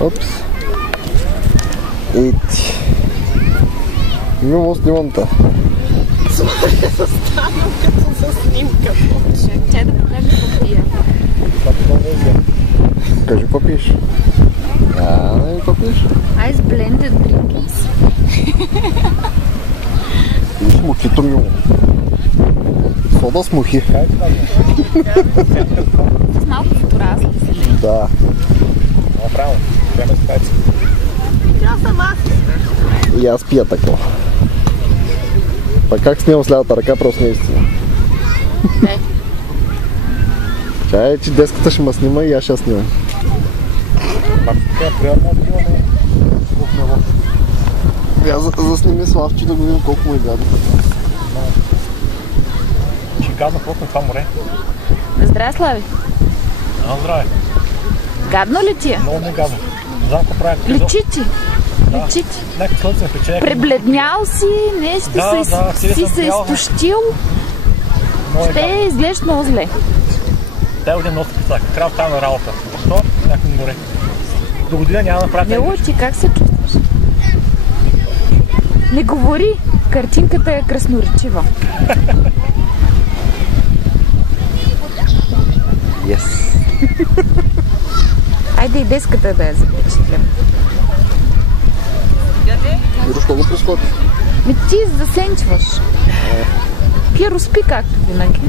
Опс. Ети. Имам снимамта. Застанал като за снимка. Чай да покажа какво пия. Кажи какво пиеш? Не, какво пиеш? Ice blended drinks. Пиеш мохито мило. Сода с мухи. С малко фоторасли зелени. Да. Направо. Прямо с пеци. Тя сама си. И аз пия такова. Па как снимам с лявата ръка, просто не е истина. Не. Чай, че деската ще ме снима и аз ще снимам. Засними Славчо да го видим колко му е гадно. Ще гадно колко е това море. Здравей, Слави. Здраве. Гадно ли ти е? Много не гадно. Знам какво правя. Личи ти. Да. Личи ти. Нека слънце ме пече. Пребледнял си, нещо си се изтощил. Ще изглеждаш много зле. Дай един нос писак. Крал там на работа. Защо? Някакво море. До година няма да направя. Мило ти, как се чувстваш? Не говори. Картинката е красноречива. Yes. Айде и деската да я запечатлям. Киро, що го прескочи? Ти засенчваш. Киро спи както винаги.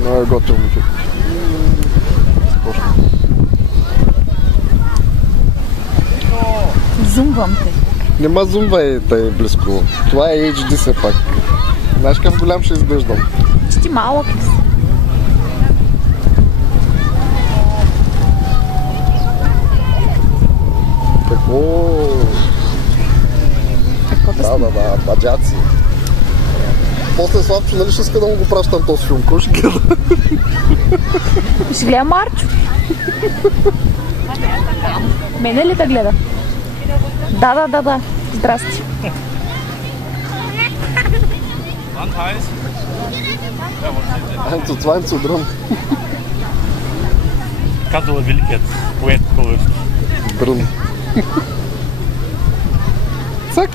Много е готово, момче. Зумвам те. Нема зумвай тъй близко. Това е HD все пак. Знаеш какъв голям ще изглеждам? Че ти малък ли си? Какво? Да, баджаци. После Славчо, нали ще иска да му го пращам този филм? Кой ще гледа? Ще гледа Марчо. Мене ли да гледа? Да. Здрасти. Цуцвайнцо дрън. Казал е великият поет български. Дрън. Цак!